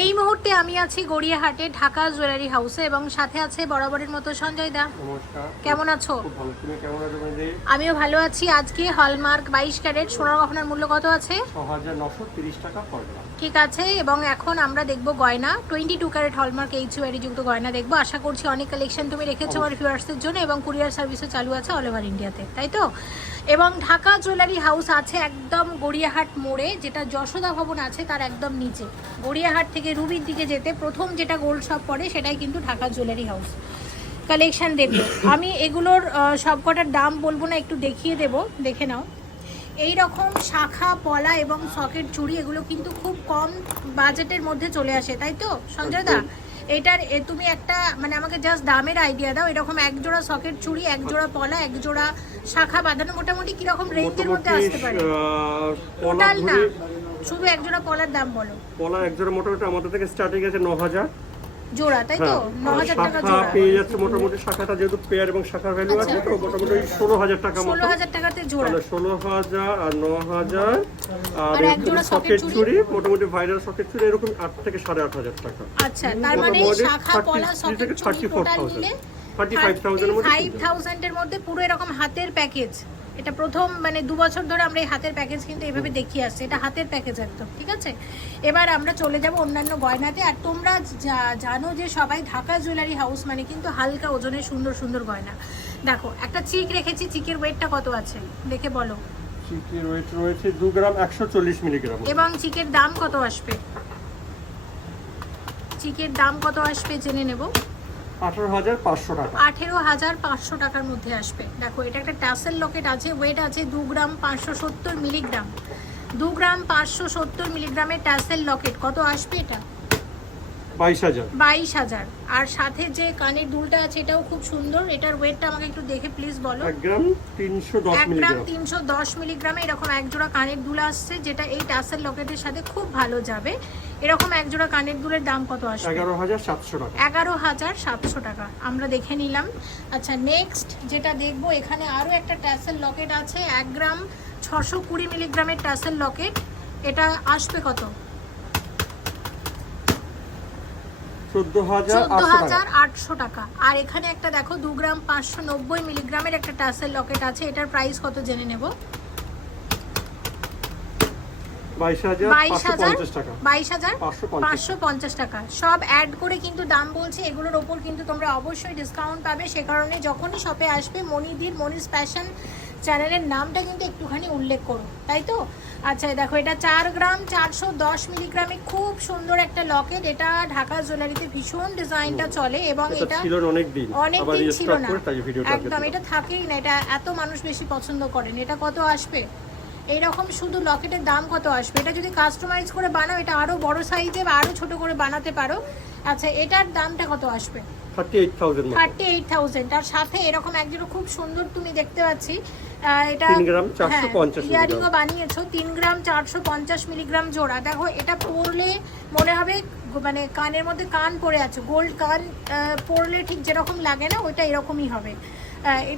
এই মুহূর্তে আমি আছি গড়িয়াহাটে ঢাকা জুয়েলারি হাউসে এবং সাথে আছে বরাবরের মতো সঞ্জয় দা। নমস্কার, কেমন আছো? খুব ভালো। তুমি কেমন আছো মেহেদি? আমিও ভালো আছি। আজকে হলমার্ক 22 ক্যারেট সোনার গহনার মূল্য কত আছে? 6930 টাকা পার গ্রাম। ঠিক আছে, এবং এখন আমরা দেখব গয়না 22 ক্যারেট হলমার্ক এইচইউআরই যুক্ত গয়না দেখবো। আশা করছি অনেক কালেকশন তুমি রেখেছো আমার ভিউয়ার্সদের জন্য এবং কুরিয়ার সার্ভিসও চালু আছে অল ওভার ইন্ডিয়াতে, তাই তো? এবং ঢাকা জুয়েলারি হাউস আছে একদম গড়িয়াহাট মোড়ে, যেটা যশোদা ভবন আছে তার একদম নিচে। গড়িয়াহাট থেকে রুবির দিকে যেতে প্রথম যেটা গোল্ড শপ পড়ে সেটাই কিন্তু ঢাকা জুয়েলারি হাউস। কালেকশন দেখবো আমি, এগুলোর সবকটার দাম বলবো না, একটু দেখিয়ে দেবো, দেখে নাও। এই রকম শাখা পলা এবং সকেট চুড়ি এগুলো কিন্তু খুব কম বাজেটের মধ্যে চলে আসে, তাই তো সঞ্জয় দা? এটার তুমি একটা মানে আমাকে জাস্ট দামের আইডিয়া দাও। এরকম এক জোড়া সকেট চুড়ি, এক জোড়া পলা, এক জোড়া শাখা বাঁধানো মোটামুটি কিরকম রেঞ্জের মধ্যে আসতে পারে? টোটাল না, শুধু এক জোড়া পলার দাম বলো। পলা এক জোড়া মোটামুটি আমাদের থেকে স্টার্টিং আছে 9000 জোড়া, তাই তো? 9000 টাকা জোড়া পেয়ে যাচ্ছে মোটামুটি। শাখাটা যেহেতু পেয়ার এবং শাখার ভ্যালু আছে তো মোটামুটি 16000 টাকা মতো। 16000 টাকাতে জোড়া। 16000 আর 9000 আর এক জোড়া সকেট চুড়ি মোটামুটি ভাইরাল সকেট চুড়ি এরকম 8 থেকে 8500 টাকা। আচ্ছা, তার মানে শাখা পলা সকেট চুড়ি টোটাল মিলে 35000 এর মধ্যে 5000 এর মধ্যে পুরো এরকম হাতের প্যাকেজ। এটা প্রথম মানে 2 বছর ধরে আমরা এই হাতের প্যাকেজ কিন্তু এইভাবে দেখিয়ে আসছি। এটা হাতের প্যাকেজ একদম, ঠিক আছে? এবার আমরা চলে যাব অন্যান্য গয়নাতে। আর তোমরা জানো যে সবাই ঢাকা জুয়েলারি হাউস মানে কিন্তু হালকা ওজনের সুন্দর সুন্দর গয়না। দেখো একটা চিক রেখেছি, চিকের ওয়েটটা কত আছে দেখে বলো। চিকের ওয়েট রয়েছে 2 গ্রাম 140 মিলিগ্রাম। এবং চিকের দাম কত আসবে? চিকের দাম কত আসবে জেনে নেব। 18500 টাকা। 18500 টাকার মধ্যে আসবে। দেখো এটা একটা টাসেল লকেট আছে, ওয়েট আছে 2 গ্রাম 570 মিলিগ্রাম। 2 গ্রাম 570 মিলিগ্রামের টাসেল লকেট কত আসবে? এটা 22000। আর সাথে যে কানের দুলটা আছে এটাও খুব সুন্দর। এটার ওয়েটটা আমাকে একটু দেখে প্লিজ বলো। 1 গ্রাম 310 মিলিগ্রাম। 1 গ্রাম 310 মিলিগ্রামে এরকম এক জোড়া কানের দুল আসছে, যেটা এই টাসেল লকেটের সাথে খুব ভালো যাবে। এরকম এক জোড়া কানের দুলের দাম কত আসবে? 11700 টাকা। 11700 টাকা আমরা দেখে নিলাম। আচ্ছা, নেক্সট যেটা দেখবো, এখানে আরও একটা টাসেল লকেট আছে 1 গ্রাম 620 মিলিগ্রামের টাসেল লকেট। এটা আসবে কত? 14800 টাকা। আর এখানে একটা দেখো 2 গ্রাম 590 মিলিগ্রামের একটা টাসেল লকেট আছে, এটার প্রাইস কত জেনে নেব। 22550 টাকা। সব অ্যাড করে কিন্তু দাম বলছি, এগুলোর ওপর কিন্তু তোমরা অবশ্যই ডিসকাউন্ট পাবে। সে কারণে যখনই শপে আসবে মনিস ফ্যাশন চ্যানেলের নামটা কিন্তু একটুখানি উল্লেখ করো, তাই তো? আচ্ছা দেখো, এটা 4 গ্রাম 410 মিলিগ্রামে খুব সুন্দর একটা লকেট। এটা ঢাকা জুয়েলারিতে ভীষণ ডিজাইনটা চলে এবং এটা অনেক দিন ছিল না একদম, এটা থাকেই না, এটা এত মানুষ বেশি পছন্দ করেন। এটা কত আসবে? এইরকম শুধু লকেটের দাম কত আসবে? এটা যদি কাস্টমাইজ করে বানাও, এটা আরো বড় সাইজে বা আরো ছোট করে বানাতে পারো। আচ্ছা, এটার দামটা কত আসবে? 38000। তার সাথে এরকম একজন খুব সুন্দর তুমি দেখতে পাচ্ছি, এটা 3 গ্রাম 450 ইয়ারিংও বানিয়েছো 3 গ্রাম 450 মিলিগ্রাম জোড়া। দেখো এটা পরলে মনে হবে মানে কানের মধ্যে কান পরে আছে, গোল্ড কান পরলে ঠিক যেরকম লাগে না, ওইটা এরকমই হবে।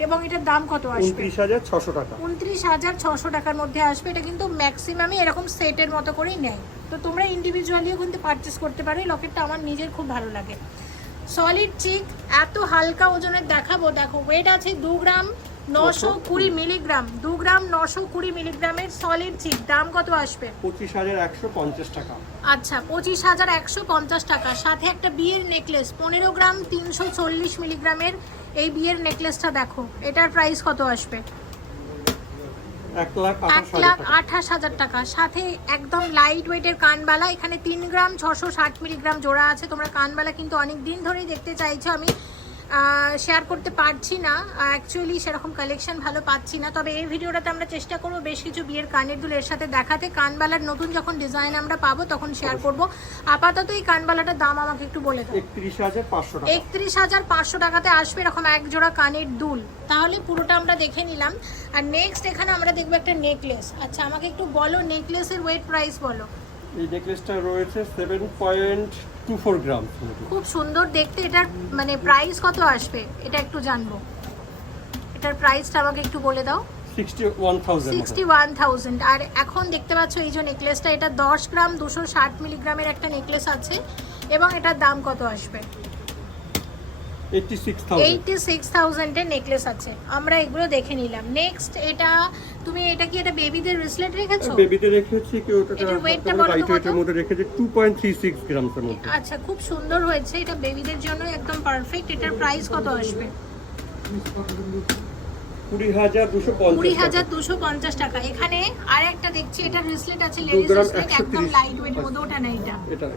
এবং এটার দাম কত আসবে? 29600 টাকা। 29600 টাকার মধ্যে আসবে। এটা কিন্তু ম্যাক্সিমামই এরকম সেটের মতো করেই নেয়, তো তোমরা ইন্ডিভিজুয়ালিও কিন্তু পারচেস করতে পারো। এই লকেটটা আমার নিজের খুব ভালো লাগে। সলিড চিক এত হালকা ওজনের দেখাবো। দেখো ওয়েট আছে 2 গ্রাম 920 মিলিগ্রাম। 2 গ্রাম 920 মিলিগ্রামের সলিড চিক। দাম কত আসবে? 25150 টাকা। আচ্ছা, 25150 টাকা। সাথে একটা বিয়ের নেকলেস 15 গ্রাম 340 মিলিগ্রামের এই বিয়ের নেকলেসটা দেখো, এটার প্রাইস কত আসবে? 1,28,000 টাকা। সাথে একদম লাইট ওয়েটের কানবালা, এখানে 3 গ্রাম 660 মিলিগ্রাম জোড়া আছে। তোমরা কানবালা কিন্তু অনেক দিন ধরেই দেখতে চাইছো, আমি শেয়ার করতে পারছি না, অ্যাকচুয়ালি সেরকম কালেকশন ভালো পাচ্ছি না। তবে এই ভিডিওটাতে আমরা চেষ্টা করবো বেশ কিছু বিয়ের কানের দুল এর সাথে দেখাতে। কানবালার নতুন যখন ডিজাইন আমরা পাবো তখন শেয়ার করব। আপাতত এই কানবালাটার দাম আমাকে একটু বলে দাও। 31500 টাকা। 31500 টাকাতে আসবে এরকম এক জোড়া কানের দুল। তাহলে পুরোটা আমরা দেখে নিলাম। আর নেক্সট এখানে আমরা দেখবো একটা নেকলেস। আচ্ছা, আমাকে একটু বলো নেকলেসের ওয়েট প্রাইস বলো। এই নেকলেসটা রয়েছে 7.24 গ্রাম। খুব সুন্দর দেখতে। এটার মানে প্রাইস কত আসবে এটা একটু জানবো। এটার প্রাইসটা আমাকে একটু বলে দাও। 61,000 61,000। আর এখন দেখতে পাচ্ছ এই যে নেকলেসটা, এটা 10 গ্রাম 260 মিলিগ্রামের একটা নেকলেস আছে এবং এটার দাম কত আসবে? 86,000 এর নেকলেস আছে। আমরা এগুলো দেখে নিলাম। নেক্সট এটা তুমি এটা কি এটা বেবিদের রিসলেট রেখেছো? বেবিদের রেখেছি কি ওটা এটার ওয়েটটা বলো তো লাইট কত? ওয়েটের মধ্যে রেখেছি 2.36 গ্রামের মধ্যে। আচ্ছা, খুব সুন্দর হয়েছে, এটা বেবিদের জন্য একদম পারফেক্ট। এটার প্রাইস কত আসবে? 20,250 টাকা। এখানে আর একটা দেখছি এটা রিসলেট আছে, লেডিস রিসলেট, একদম লাইট ওয়েটের মধ্যে, ওটা না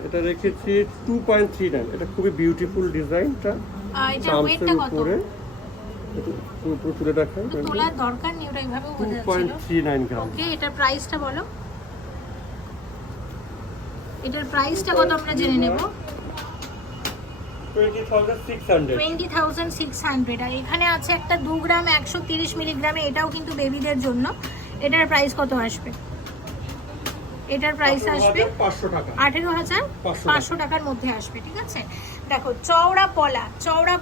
এটা রেখেছি 2.39। এটা খুবই বিউটিফুল ডিজাইনটা। এটার ওয়েটটা কত? পুরো তুলে দেখাই। তোলার দরকার নেই, ওটা এইভাবে বোঝা যাচ্ছে। 2.39 গ্রাম। ওকে, এটার প্রাইসটা বলো। এটার প্রাইসটা কত আমরা জেনে নেব। 20,600। আর এখানে আছে একটা 2 গ্রাম 130 মিলিগ্রামে, এটাও কিন্তু বেবিদের জন্য। এটার প্রাইস কত আসবে? এটার প্রাইস আসবে 18,500 টাকার মধ্যে আসবে। ঠিক আছে, দেখো চওড়া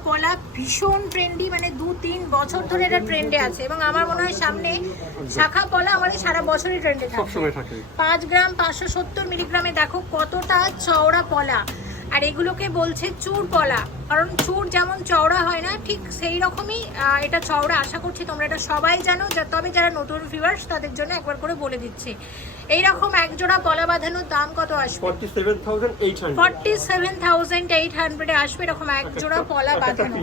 পলা ভীষণ ট্রেন্ডি, মানে 2-3 বছর ধরে এটা ট্রেন্ডে আছে এবং আমার মনে হয় সামনে শাখা পলা আমাদের সারা বছরই ট্রেন্ডে থাকে। 5 গ্রাম 570 মিলিগ্রামে দেখো কতটা চওড়া পলা। আর এগুলোকে বলছে চূড় পলা, কারণ চূড় যেমন চওড়া হয় না, ঠিক সেই রকমই এটা চওড়া। আশা করছি তোমরা এটা সবাই জানো, তবে যারা নতুন ভিউয়ার্স তাদের জন্য একবার করে বলে দিচ্ছি। এইরকম এক জোড়া পলা বাঁধানোর দাম কত আসবে? 47,800 আসবে এরকম এক জোড়া পলা বাঁধানো।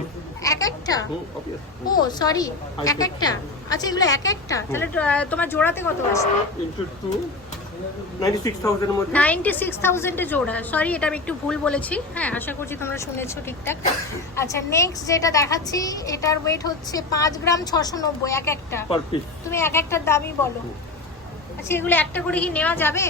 এক একটা? ও সরি, এক একটা। আচ্ছা, এগুলো এক একটা, তাহলে তোমার জোড়াতে কত আসবে? 96,000 এ জোড়া। সরি, এটা আমি একটু ভুল বলেছি। হ্যাঁ, আশা করছি তোমরা শুনেছো ঠিকঠাক। আচ্ছা, নেক্সট যেটা দেখাচ্ছি এটার ওয়েট হচ্ছে 5 গ্রাম 690 এক একটা। তুমি এক একটার দামই বলো। আচ্ছা, এগুলো একটা করে কি নেওয়া যাবে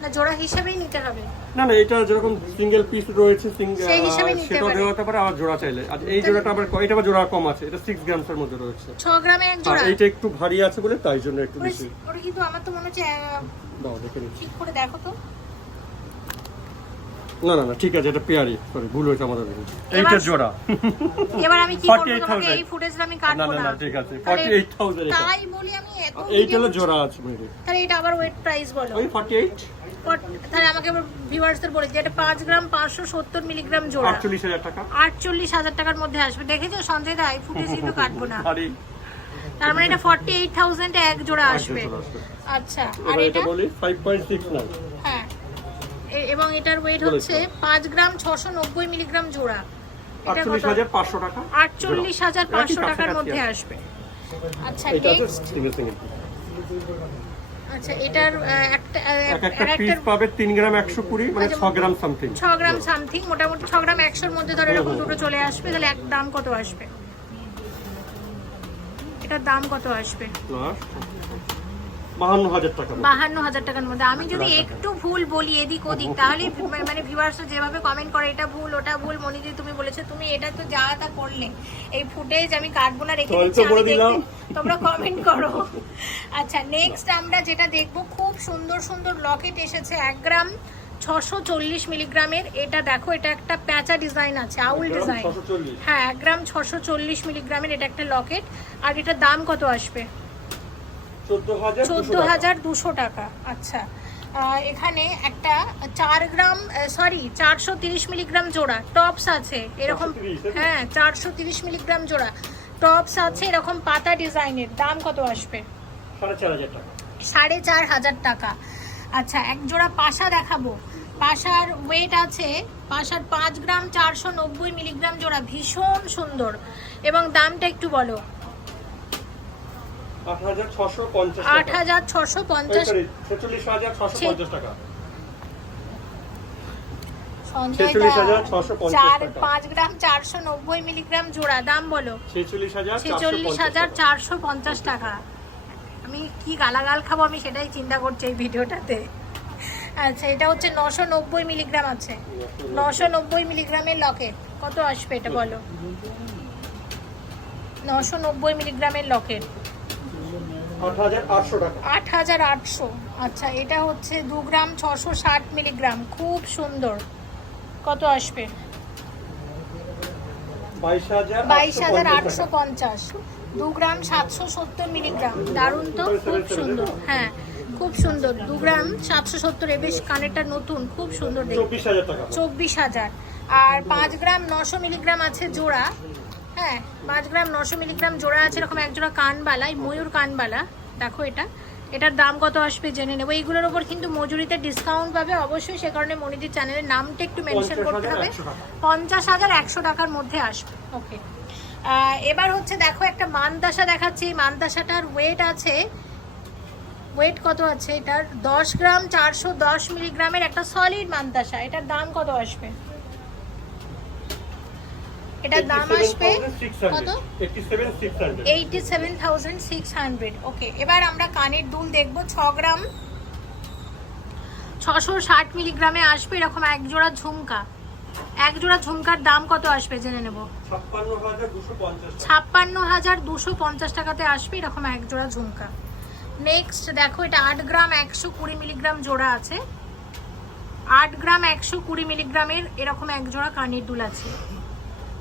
না জোড়া হিসাবেই নিতে হবে? না, এটা যেরকম সিঙ্গেল পিস রয়েছে সেই হিসাবে নিতে সেটা পারে। দেওয়া হতে পারে, আবার জোড়া চাইলে। আর এই জোড়াটা আবার এটা আবার জোড়া কম আছে, এটা 6 গ্রামের মধ্যে রয়েছে। 6 গ্রামে এক জোড়া। আর এইটা একটু ভারী আছে বলে তাই জন্য একটু বেশি। ওটা কিন্তু আমার তো মনে হচ্ছে দাও দেখে নিচ্ছি। ঠিক করে দেখো তো। না ঠিক আছে, এটা পেয়ারি। সরি, ভুল হয়েছে আমাদের। এইটা জোড়া। এবার আমি কি করব? তোমাকে এই ফুটেজটা আমি কাটবো না। না ঠিক আছে, 48,000 এটা। তাই বলি আমি এত এইটা হলো জোড়া আছে মেরে। তাহলে এটা আবার ওয়েট প্রাইস বলো। ওই 48। তাহলে আমাকে ভিউয়ার্সদের বলে দিই, এটা 5 গ্রাম 570 মিলিগ্রাম জোড়া 48,000 টাকা। 48,000 টাকার মধ্যে আসবে। দেখেছো সঞ্জয় দা, এই ফুটেজ কিন্তু কাটবো না। তার মানে এটা 48,000 এ এক জোড়া আসবে। আচ্ছা, আর এটা বলি 5.69। হ্যাঁ, এবং এটার ওয়েট হচ্ছে 5 গ্রাম 690 মিলিগ্রাম জোড়া। এটা কত? 48,500 টাকা। 48,500 টাকার মধ্যে আসবে। আচ্ছা, নেক্সট। আচ্ছা, এটার একটা পিস পাবে 3 গ্রাম 120, মানে 6 গ্রাম সামথিং। 6 গ্রাম সামথিং, মোটামুটি 6 গ্রাম 100 এর মধ্যে ধরে এরকম দুটো চলে আসবে। তাহলে এক দাম কত আসবে? এটার দাম কত আসবে? 52,000 টাকা। 52,000 টাকার মধ্যে। আমি যদি একটু ভুল বলি এদিক ওদিক, তাহলে মানে ভিউয়ার্সরা যেভাবে কমেন্ট করে এটা ভুল ওটা ভুল, মনিদি তুমি বলেছো, তুমি এটা তো যা তা করলে। এই ফুটেজ আমি কাটবো না, রেখে দিচ্ছি, আমি দেখতে, তোমরা কমেন্ট করো। আচ্ছা, নেক্সট আমরা যেটা দেখবো, খুব সুন্দর সুন্দর লকেট এসেছে 1 গ্রাম 640 মিলিগ্রামের। এটা দেখো, এটা একটা প্যাঁচা ডিজাইন আছে, আউল ডিজাইন। হ্যাঁ, 1 গ্রাম 640 মিলিগ্রামের এটা একটা লকেট। আর এটার দাম কত আসবে? 14,200 টাকা। আচ্ছা, এখানে একটা 430 মিলিগ্রাম জোড়া টপস আছে এরকম। হ্যাঁ, 430 মিলিগ্রাম জোড়া টপস আছে এরকম পাতা ডিজাইনের। দাম কত আসবে? 4,500 টাকা। আচ্ছা, এক জোড়া পাশা দেখাবো। পাশার ওয়েট আছে, পাশার 5 গ্রাম 490 মিলিগ্রাম জোড়া, ভীষণ সুন্দর। এবং দামটা একটু বলো। 8,650 46,650 টাকা। 5 গ্রাম 490 মিলিগ্রাম জোড়া, দাম বলো। 46,450 টাকা। আমি কি গালাগাল খাবো আমি সেটাই চিন্তা করছি এই ভিডিওটাতে। আচ্ছা, এটা হচ্ছে 990 মিলিগ্রাম আছে। 990 মিলিগ্রামের লকেট কত আসবে এটা বলো। 990 মিলিগ্রামের লকেট 8,800 টাকা। 8,800। আচ্ছা, এটা হচ্ছে 2 গ্রাম 660 মিলিগ্রাম, খুব সুন্দর। কত আসবে? 22,850। 2 গ্রাম 770 মিলিগ্রাম, দারুণ তো, খুব সুন্দর। হ্যাঁ খুব সুন্দর, 2 গ্রাম 770, এ বেশ কানেরটা নতুন, খুব সুন্দর দেখতে, 24,000 টাকা। 24,000। আর 5 গ্রাম 900 মিলিগ্রাম আছে জোড়া। হ্যাঁ 5 গ্রাম 900 মিলিগ্রাম জোড়া আছে, এরকম এক জোড়া কানবালা, এই ময়ূর কানবালা। দেখো এটার দাম কত আসবে জেনে নেবো। এইগুলোর ওপর কিন্তু মজুরিতে ডিসকাউন্ট পাবে অবশ্যই, সে কারণে মনিদির চ্যানেলের নামটা একটু মেনশন করতে হবে। 50,100 টাকার মধ্যে আসবে। ওকে, এবার হচ্ছে দেখো একটা মানতাসা দেখাচ্ছি। মানতাসাটার ওয়েট আছে, ওয়েট কত আছে এটার, 10 গ্রাম 410 মিলিগ্রামের একটা সলিড মানতাসা। এটার দাম কত আসবে? এটার দাম আসবে কত? 87,600। ওকে, এবার আমরা কানের দুল দেখবো। 6 গ্রাম 660 মিলিগ্রামে আসবে এরকম এক জোড়া ঝুমকা। এক জোড়া ঝুমকার দাম কত আসবে জেনে নেব। 56,250 টাকাতে আসবে এরকম এক জোড়া ঝুমকা। নেক্সট দেখো, এটা 8 গ্রাম 120 মিলিগ্রাম জোড়া আছে। 8 গ্রাম 120 মিলিগ্রামের এরকম এক জোড়া কানের দুল আছে,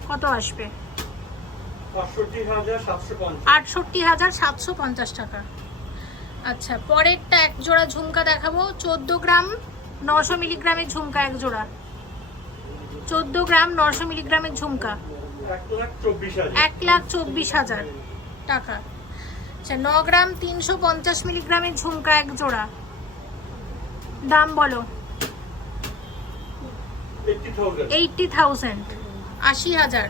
কত আসবে? 68,750 টাকা। আচ্ছা, পরেরটা এক জোড়া ঝুমকা দেখাবো। 14 গ্রাম 900 মিলিগ্রামের ঝুমকা এক জোড়া। 14 গ্রাম 900 মিলিগ্রামের ঝুমকা 1,24,000 টাকা। আচ্ছা, 9 গ্রাম 350 মিলিগ্রামের ঝুমকা এক জোড়া, দাম বলো। 80,000, 80,000।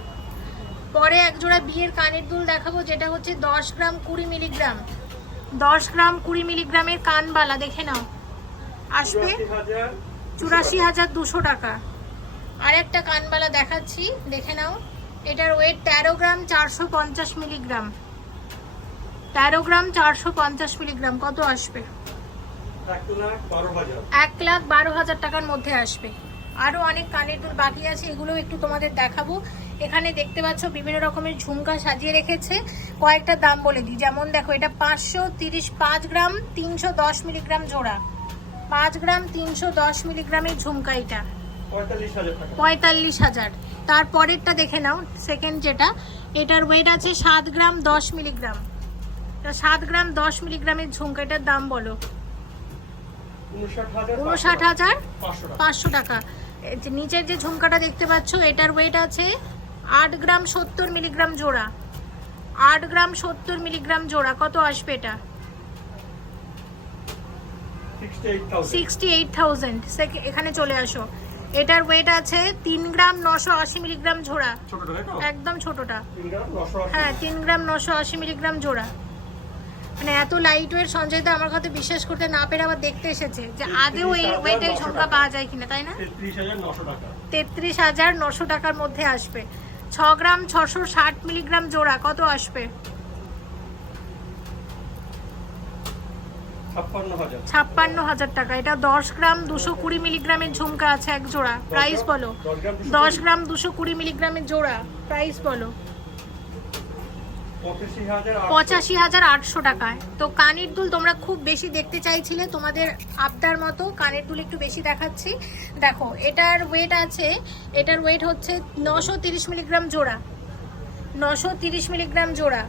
পরে এক জোড়া বিয়ের কানের দুল দেখাবো, যেটা হচ্ছে 10 গ্রাম 20 মিলিগ্রাম। 10 গ্রাম 20 মিলিগ্রামের কানবালা, দেখে নাও, আসবে 84,200 টাকা। আর একটা কানবালা দেখাচ্ছি, দেখে নাও। এটার ওয়েট 13 গ্রাম 450 মিলিগ্রাম। 13 গ্রাম 450 মিলিগ্রাম, কত আসবে? 1,12,000 টাকার মধ্যে আসবে। আরও অনেক কানের দুল বাকি আছে, এগুলো একটু তোমাদের দেখাবো। এখানে দেখতে পাচ্ছ বিভিন্ন রকমের ঝুমকা সাজিয়ে রেখেছে। কয়েকটা দাম বলে দিই, যেমন দেখো এটা 530, 5 গ্রাম 310 মিলিগ্রাম জোড়া। 5 গ্রাম 310 মিলিগ্রামের ঝুমকা, এটা 45,000। তারপরেরটা দেখে নাও, সেকেন্ড যেটা, এটার ওয়েট আছে 7 গ্রাম 10 মিলিগ্রাম। 7 গ্রাম 10 মিলিগ্রামের ঝুমকা, এটার দাম বলো। 59,500 টাকা। নিচের যে ঝুমকাটা দেখতে পাচ্ছ, এটার ওয়েট আছে 8 গ্রাম 70 মিলিগ্রাম জোড়া। 8 গ্রাম 70 মিলিগ্রাম জোড়া, কত আসবে এটা? 68,000। এখানে চলে আসো। এটার ওয়েট আছে 3 গ্রাম 980 মিলিগ্রাম জোড়া, একদম ছোটটা। হ্যাঁ, 3 গ্রাম 980 মিলিগ্রাম জোড়া। মানে এত লাইট ওয়েট সঞ্জয় দা আমার কথা বিশ্বাস করতে না পেরে আবার দেখতে এসেছে যে আদেও এই ওয়েটে ঝুমকা পাওয়া যায় কিনা, তাই না? 33,900 টাকার মধ্যে আসবে। 6 গ্রাম 660 মিলিগ্রাম জোড়া, কত আসবে? 56,000 টাকা। এটা 10 গ্রাম 220 মিলিগ্রামের ঝুমকা আছে এক জোড়া, প্রাইস বলো। 10 গ্রাম 220 মিলিগ্রামের জোড়া, প্রাইস বলো। 85,800 টাকায়। তো কানের দুল তোমরা খুব বেশি দেখতে চাইছিলে, তোমাদের আবদার মতো কানের দুল একটু বেশি দেখাচ্ছি। দেখো, এটার ওয়েট আছে, এটার ওয়েট হচ্ছে 930 মিলিগ্রাম জোড়া। 930 মিলিগ্রাম জোড়া,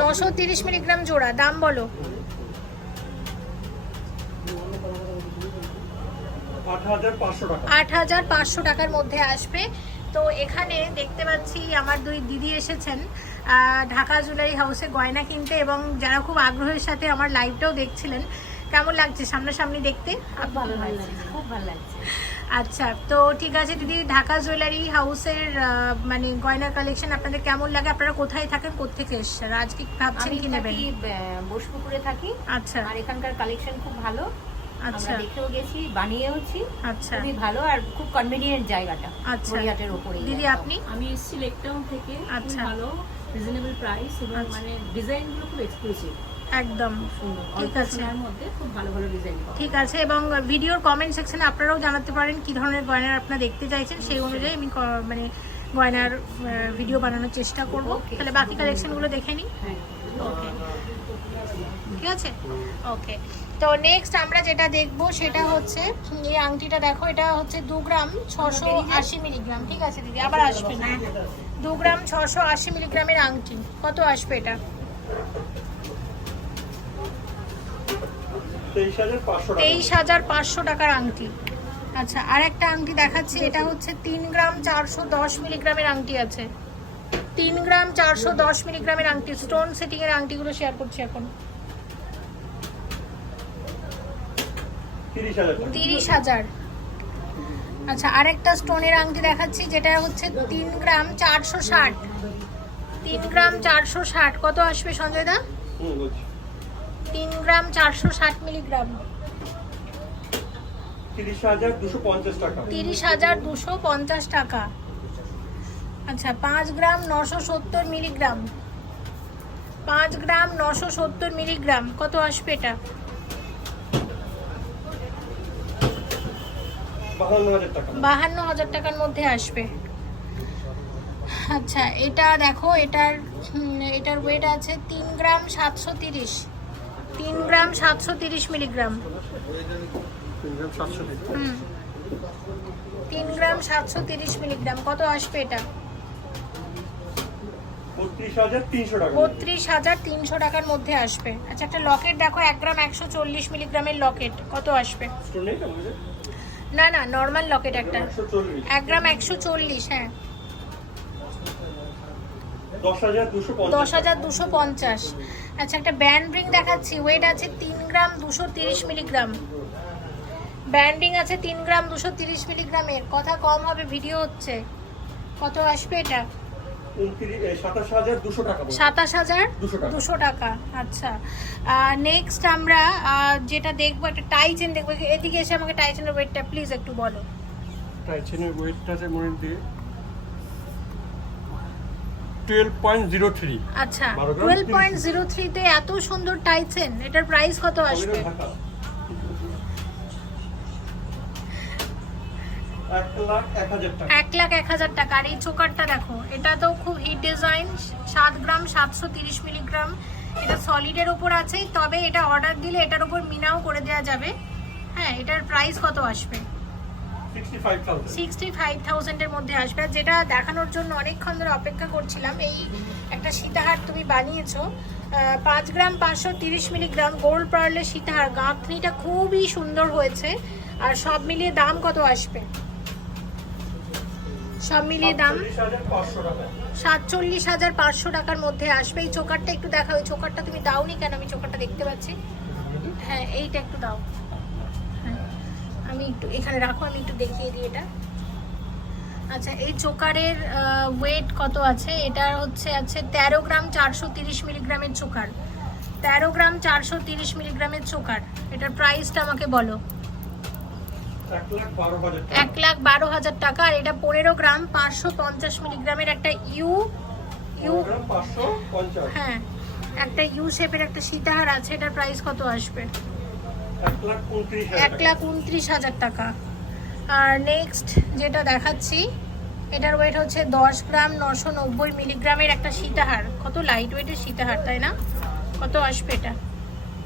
930 মিলিগ্রাম জোড়া, দাম বলো। 8,500 টাকার মধ্যে আসবে। তো এখানে দেখতে পাচ্ছি আমার দুই দিদি এসেছেন ঢাকা জুয়েলারি হাউসে গয়না কিনতে, এবং যারা খুব আগ্রহের সাথে আমার লাইভটাও দেখছিলেন। কেমন লাগছে সামনাসামনি দেখতে? ভালো লাগছে, খুব ভালো লাগছে। আচ্ছা, তো ঠিক আছে দিদি, ঢাকা জুয়েলারি হাউসের মানে গয়নার কালেকশন আপনাদের কেমন লাগে? আপনারা কোথায় থাকেন, কোত্থেকে এসেছেন, আজকে ভাবছেন কি নেবেন? আমি বসপুকুরে থাকি। আচ্ছা, আর এখানকার কালেকশন খুব ভালো। আচ্ছা, আমরা দেখেও গেছি, বানিয়েওছি। আচ্ছা, খুবই ভালো আর খুব কনভিনিয়েন্ট জায়গাটা। আচ্ছা, গড়িয়াহাটের উপরে। দিদি আপনি? আমি এসেছি লেকটাউন থেকে। আচ্ছা, ভালো, রিজনেবল প্রাইস, এবং আচ্ছা, মানে ডিজাইনগুলো খুব এক্সক্লুসিভ, একদম সুন্দর। ঠিক আছে, এর মধ্যে খুব ভালো ভালো ডিজাইন পাওয়া ঠিক আছে। এবং ভিডিওর কমেন্ট সেকশনে আপনারাও জানাতে পারেন কি ধরনের গয়নার আপনারা দেখতে চাইছেন, সেই অনুযায়ী আমি মানে গয়নার ভিডিও বানানোর চেষ্টা করব। তাহলে বাকি কালেকশনগুলো দেখে নিই। হ্যাঁ। ওকে, ঠিক আছে, ওকে। তো নেক্সট আমরা যেটা দেখবো সেটা হচ্ছে এই আংটিটা। দেখো, এটা হচ্ছে 2 গ্রাম 680 মিলিগ্রাম। ঠিক আছে দিদি, আবার আসবে না, 2 গ্রাম 680 মিলিগ্রামের আংটি কত আসবে এটা? 23,500 টাকার আংটি। আচ্ছা, আর একটা আংটি দেখাচ্ছি, এটা হচ্ছে 3 গ্রাম 410 মিলিগ্রামের আংটি আছে। 3 গ্রাম 410 মিলিগ্রামের আংটি, স্টোন সেটিং এর আংটিগুলো শেয়ার করছি এখন। 30,000। আচ্ছা, আরেকটা স্টোনের আংটি দেখাচ্ছি, যেটা হচ্ছে 3 গ্রাম 460। 3 গ্রাম 460 কত আসবে সঞ্জয় দা? 3 গ্রাম 460 মিলিগ্রাম 30,250 টাকা। 30,250 টাকা। আচ্ছা, 5 গ্রাম 970 মিলিগ্রাম। 5 গ্রাম 970 মিলিগ্রাম কত আসবে এটা? 52,000 টাকা। 52,000 টাকার মধ্যে আসবে। আচ্ছা, এটা দেখো, এটার ওয়েট আছে 3 গ্রাম 730। 3 গ্রাম 730 মিলিগ্রাম। 3 গ্রাম 730 মিলিগ্রাম কত আসবে এটা? 32,300 টাকা। 32,300 টাকার মধ্যে আসবে। আচ্ছা, একটা লকেট দেখো, 1 গ্রাম 140 মিলিগ্রামের লকেট কত আসবে? না না, নর্মাল লকেট একটা, 1 গ্রাম 140। হ্যাঁ, 10,250। আচ্ছা, একটা ব্যান্ড রিং দেখাচ্ছি, ওয়েট আছে 3 গ্রাম 230 মিলিগ্রাম। ব্যান্ডিং আছে 3 গ্রাম 230 মিলিগ্রামের। কথা কম হবে, ভিডিও হচ্ছে। কত আসবে এটা? 27,200 টাকা। 27,200 টাকা। আচ্ছা, নেক্সট আমরা যেটা দেখবো, একটা টাই চেন দেখবো। এদিকে এসে আমাকে টাই চেনের ওয়েটটা প্লিজ একটু বলো। টাই চেনের ওয়েটটা আছে মনে দিয়ে 12.03। আচ্ছা, 12.03 তে এত সুন্দর টাই চেন, এটার প্রাইস কত আসবে? 1,01,000 টাকা। 1,01,000 টাকা। আর এই চোকারটা দেখো, এটা তো খুব হিট ডিজাইন, 7 গ্রাম 730 মিলিগ্রাম। এটা সলিডের উপর আছে, তবে এটা অর্ডার দিলে এটার উপর মিনাও করে দেওয়া যাবে। হ্যাঁ, এটার প্রাইস কত আসবে? 65,000 এর মধ্যে আসবে। আর যেটা দেখানোর জন্য অনেকক্ষণ ধরে অপেক্ষা করছিলাম, এই একটা সীতাহার তুমি বানিয়েছো, 5 গ্রাম 530 মিলিগ্রাম গোল্ড পার্লের সীতাহার। গাঁথনিটা খুবই সুন্দর হয়েছে। আর সব মিলিয়ে দাম কত আসবে? সব মিলিয়ে দাম 47,500 টাকার মধ্যে আসবে। এই চোকারটা একটু দেখাও। এই চোকারটা তুমি দাওনি কেন? আমি চোকারটা দেখতে পাচ্ছি। হ্যাঁ, এইটা একটু দাও। হ্যাঁ, আমি একটু এখানে রাখো, আমি একটু দেখিয়ে দিই এটা। আচ্ছা, এই চোকারের ওয়েট কত আছে? এটা হচ্ছে 13 গ্রাম 430 মিলিগ্রামের চোকার। 13 গ্রাম 430 মিলিগ্রামের চোকার। এটার প্রাইসটা আমাকে বলো। 1,12,000 টাকা। আর এটা 15 গ্রাম 550 মিলিগ্রামের একটা হ্যাঁ, একটা ইউ শেপের একটা সীতাহার আছে। এটার প্রাইস কত আসবে? 1,29,000 টাকা। আর নেক্সট যেটা দেখাচ্ছি, এটার ওয়েট হচ্ছে 10 গ্রাম 990 মিলিগ্রামের একটা সীতাহার। কত লাইট ওয়েটের সীতাহার, তাই না? কত আসবে এটা?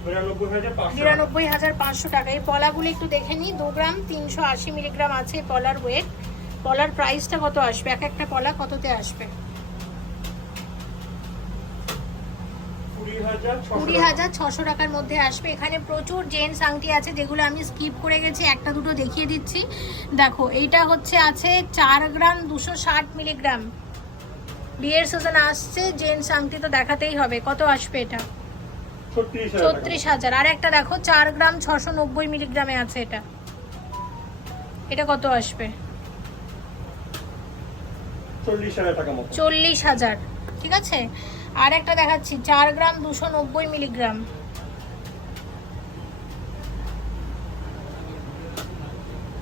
92,500 টাকা। এই পলাগুলো একটু দেখে নিই। 2 গ্রাম 380 মিলিগ্রাম আছে পলার ওয়েট। পলার প্রাইসটা কত আসবে? এক একটা পলা কততে আসবে? 20,600 টাকার মধ্যে আসবে। এখানে প্রচুর জেন্টস আংটি আছে, যেগুলো আমি স্কিপ করে গেছি, একটা দুটো দেখিয়ে দিচ্ছি। দেখো, এইটা হচ্ছে আছে 4 গ্রাম 260 মিলিগ্রাম। বিয়ের সিজন আসছে, জেন্টস আংটি তো দেখাতেই হবে। কত আসবে এটা? 36,000। আর একটা দেখো, 4 গ্রাম 690 মিলিগ্রামে আছে। এটা কত আসবে? 40,000। ঠিক আছে। আর একটা দেখাচ্ছি, 4 গ্রাম 290 মিলিগ্রাম।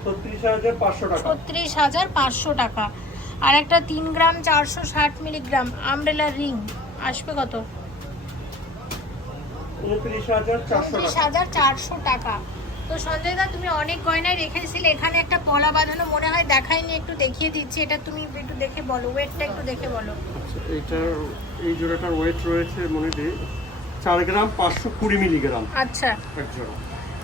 36,500 টাকা। আর একটা 3 গ্রাম 460 মিলিগ্রাম আমব্রেলা রিং আসবে কত? 29,400 টাকা। তো সঞ্জয় দা, তুমি অনেক গয়নায় রেখেছিলে, এখানে একটা পলা বাঁধানো মনে হয় দেখাইনি, একটু দেখিয়ে দিচ্ছি। এটা তুমি একটু দেখে বলো, ওয়েটটা একটু দেখে বলো। এই জোড়াটার ওয়েট রয়েছে মনে দিই 4 গ্রাম 520 মিলিগ্রাম। আচ্ছা, এক জোড়া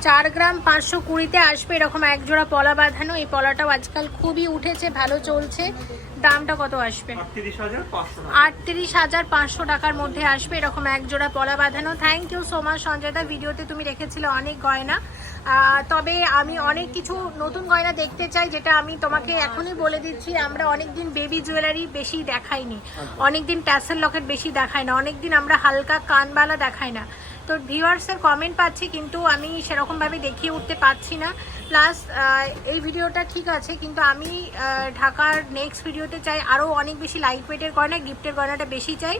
4 গ্রাম 520-তে আসবে এরকম এক জোড়া পলা বাঁধানো। এই পলাটাও আজকাল খুবই উঠেছে, ভালো চলছে। দামটা কত আসবে? 38,500 টাকা। 38,500 টাকার মধ্যে আসবে এরকম এক জোড়া পলা বাঁধানো। থ্যাংক ইউ সো মাচ সঞ্জয়দা, ভিডিওতে তুমি রেখেছিলে অনেক গয়না, তবে আমি অনেক কিছু নতুন গয়না দেখতে চাই, যেটা আমি তোমাকে এখনই বলে দিচ্ছি। আমরা অনেকদিন বেবি জুয়েলারি বেশি দেখাইনি, অনেকদিন ট্যাসেল লকেট বেশি দেখাই না, অনেকদিন আমরা হালকা কানবালা দেখাই না। তো ভিউয়ার্সের কমেন্ট পাচ্ছি কিন্তু আমি সেরকমভাবে দেখিয়ে উঠতে পারছি না। প্লাস এই ভিডিওটা ঠিক আছে, কিন্তু আমি ঢাকার নেক্সট ভিডিওতে চাই আরও অনেক বেশি লাইট ওয়েটের গয়না, গিফটের গয়নাটা বেশি চাই।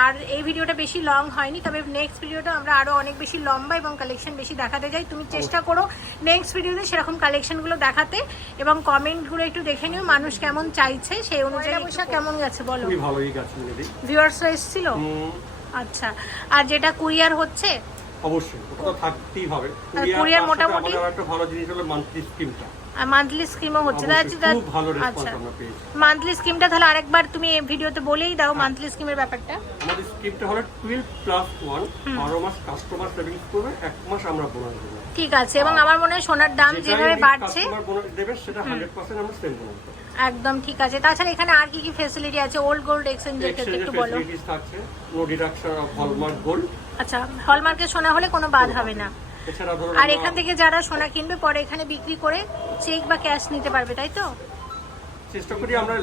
আর এই ভিডিওটা বেশি লং হয়নি, তবে নেক্সট ভিডিওটা আমরা আরও অনেক বেশি লম্বা এবং কালেকশন বেশি দেখাতে চাই। তুমি চেষ্টা করো নেক্সট ভিডিওতে সেরকম কালেকশনগুলো দেখাতে, এবং কমেন্টগুলো একটু দেখে নিও মানুষ কেমন চাইছে, সেই অনুযায়ী। পয়সা কেমন গেছে বলো? খুবই ভালোই গেছে মেহেদি। ভিউয়ার্সরা এসেছিল? আচ্ছা, আর যেটা কুরিয়ার হচ্ছে অবশ্যই ওটা তো থাকতেই হবে। কুরিয়ার মোটামুটি আমাদের একটা ভালো জিনিস হলো মান্থলি স্কিমটা। মান্থলি স্কিমও হচ্ছে। খুব ভালো রেসপন্স আচ্ছা, আমরা পেয়েছি। মান্থলি স্কিমটা তাহলে আরেকবার তুমি এই ভিডিওতে বলেই দাও মান্থলি স্কিমের ব্যাপারটা। আমাদের স্কিমটা হলো 12+1, 12 মাস কাস্টমার সেভিংস করবে, 1 মাস আমরা বোনাস দেব। ঠিক আছে, এবং আমার মনে হয় সোনার দাম যেভাবে বাড়ছে কাস্টমার বোনাস দেবে সেটা 100% আমরা সেম বোনাস দেব। একদম ঠিক আছে। তাছাড়া এখানে আর কি কি ফ্যাসিলিটি আছে ওল্ড গোল্ড এক্সচেঞ্জের ক্ষেত্রে একটু বলো। ফ্যাসিলিটিস থাকছে, no deduction of hallmark gold. আচ্ছা, হলমার্কের সোনা হলে কোনো বাদ হবে না। এছাড়া ধরুন আর এখান থেকে যারা সোনা কিনবে পরে এখানে বিক্রি করে চেক বা ক্যাশ নিতে পারবে, তাই তো? চেষ্টা করি আমরা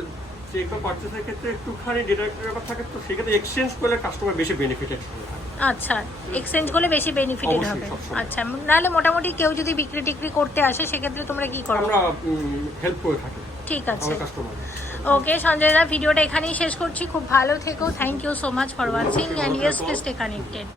চেক বা পারচেজের ক্ষেত্রে একটুখানি ডিডাক্টের ব্যাপার থাকে, তো সেক্ষেত্রে এক্সচেঞ্জ করলে কাস্টমার বেশি বেনিফিটেড হবে। আচ্ছা, এক্সচেঞ্জ করলে বেশি বেনিফিটেড অবশ্যই, হবে। সবসময়। আচ্ছা, নাহলে মোটামুটি কেউ যদি বিক্রি টিক্রি করতে আসে সেক্ষেত্রে তোমরা কি করো? আমরা হেল্প করে থাকি ঠিক আছে, আমরা কাস্টমার। ওকে সঞ্জয় দা, ভিডিওটা এখানেই শেষ করছি। খুব ভালো থেকো, thank you so much for watching, and yes please stay connected.